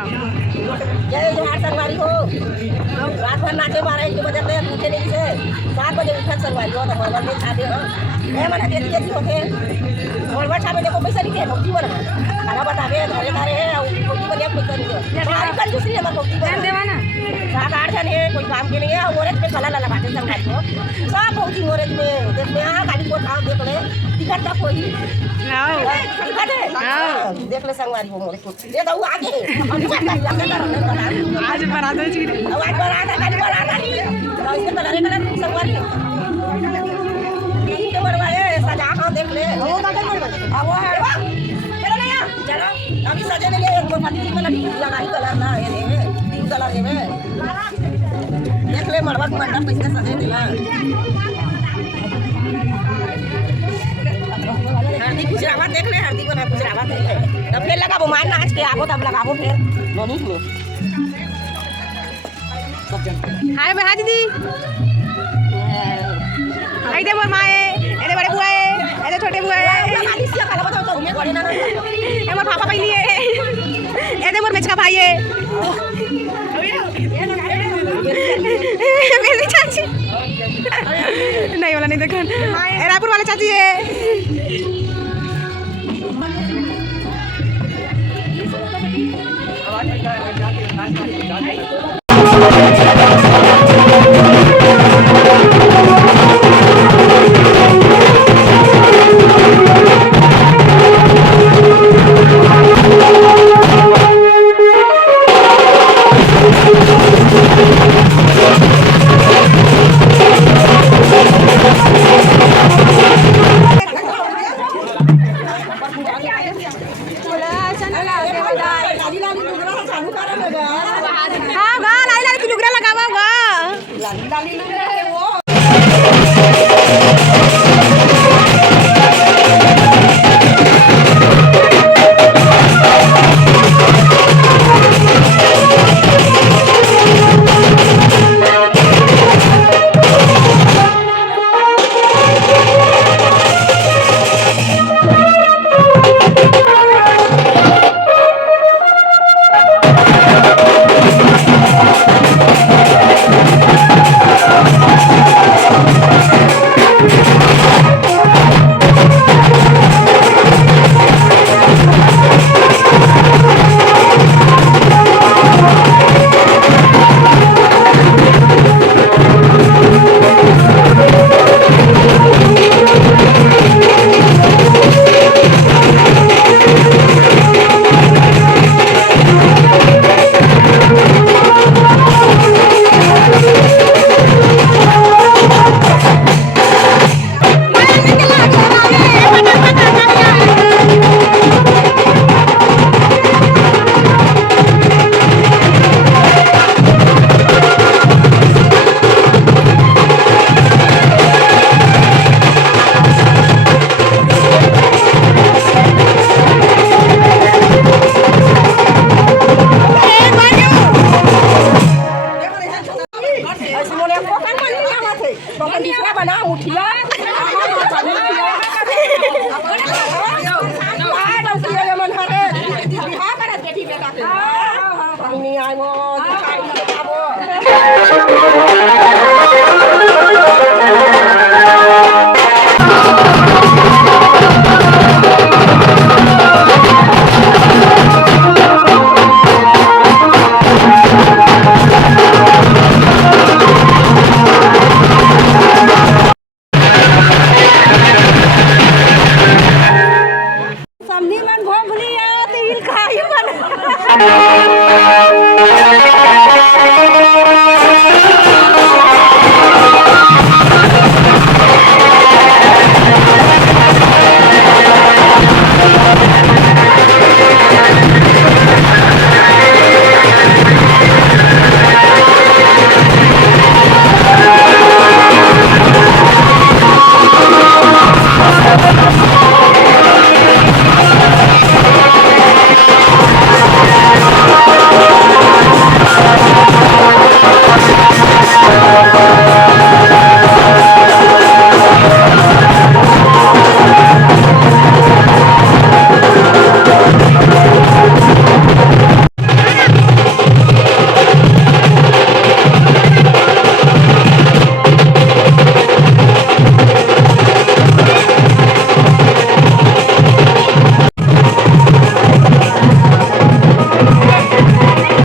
जय जोहार संगवारी हो। रात भर नाचे मारे 1 बजे तक उठे नहीं से 7 बजे उठा संगवारी हो तो मोबाइल में छापे हो ए मना देती है होके मोबाइल छापे देखो पैसा नहीं है भक्ति बना खाना बतावे घरे घरे है और भक्ति बनिया पैसा नहीं है बाहर कर दूसरी हमार भक्ति बना देवा ना 7-8 जन है कोई काम के नहीं है औरत पे कला लगाते संगवारी हो सब भक्ति औरत में देखते हां गाड़ी को ठाव देख ले टिकट तक कोई देख ले संगवारी हो मोरे को ये तो आगे आज बना दो जी आज बना गाड़ी तो इसके कलर संगवारी ये के बनवाए सजा हां देख ले वो गाड़ी बनवाए अब वो है चलो ना यार चलो अभी सजे ले एक पति में लगाई कलर ना ये 3 कलर है देख ले मरवा मंडप पैसे सजे दिला हरदी गुजरावा देख ले हरदी बना गुजरावा देख ले तब फिर लगाबो मान नाच के आबो तब लगाबो फिर नोनी में सब जन हाय बहा दीदी आई दे मोर माए एदे बड़े बुआ है एदे छोटे बुआ है खाली से काला बताओ तो में गड़ी ना ए मोर पापा पहली है एदे मोर मेचका भाई है मेरी चाची नहीं वाला नहीं देखा रायपुर वाले चाची है समझी मन भोग लिया तिल खाई मन